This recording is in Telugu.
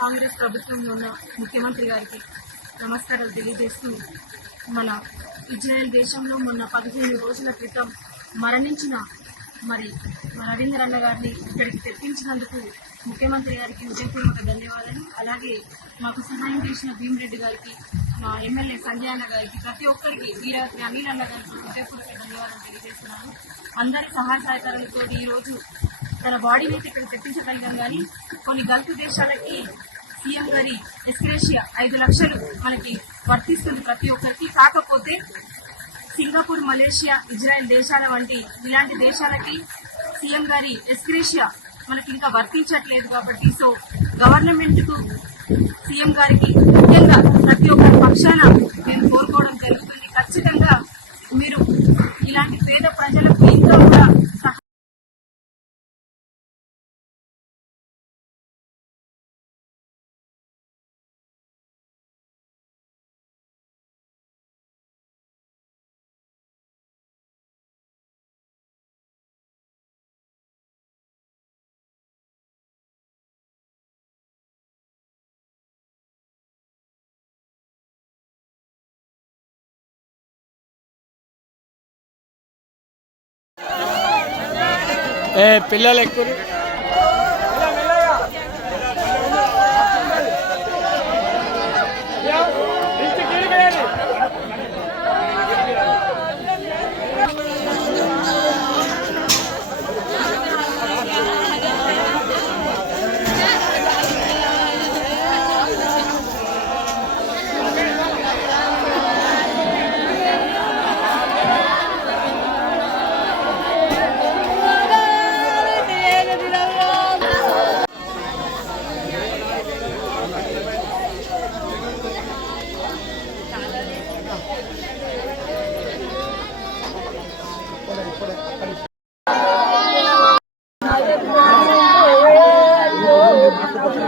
కాంగ్రెస్ ప్రభుత్వంలో ఉన్న ముఖ్యమంత్రి గారికి నమస్కారాలు తెలియజేస్తూ మన ఇజ్రాయెల్ దేశంలో మొన్న పదిహేను రోజుల క్రితం మరణించిన మరి మన రవీంద్ర అన్న గారిని ఇక్కడికి తెప్పించినందుకు ముఖ్యమంత్రి గారికి ఉదయపూర్వక ధన్యవాదాలు. అలాగే మాకు సహాయం చేసిన భీమిరెడ్డి గారికి మా ఎమ్మెల్యే సంజయ్ అన్న గారికి ప్రతి ఒక్కరికి వీరాత్రి అనిల్ అన్న గారికి ఉదయపూర్వక ధన్యవాదాలు తెలియజేస్తున్నాను. అందరి సహాయ సహకారాలతో ఈ రోజు తన బాడీని అయితే ఇక్కడ తెప్పించగలిగాం కానీ కొన్ని గల్ఫ్ దేశాలకి సీఎం గారి ఎస్క్రేషియా ఐదు లక్షలు మనకి వర్తిస్తుంది ప్రతి ఒక్కరికి. కాకపోతే సింగపూర్ మలేషియా ఇజ్రాయెల్ దేశాల వంటి ఇలాంటి దేశాలకి సీఎం గారి ఎస్క్రేషియా మనకి ఇంకా వర్తించట్లేదు కాబట్టి సో గవర్నమెంట్కు సీఎం గారికి ముఖ్యంగా ప్రతి ఒక్కరి పక్షాన నేను కోరుకోవడం జరుగుతుంది. ఖచ్చితంగా మీరు ఇలాంటి పేద ప్రజలకు ఇంకా కూడా పిల్లలు ఎక్కువ Yeah.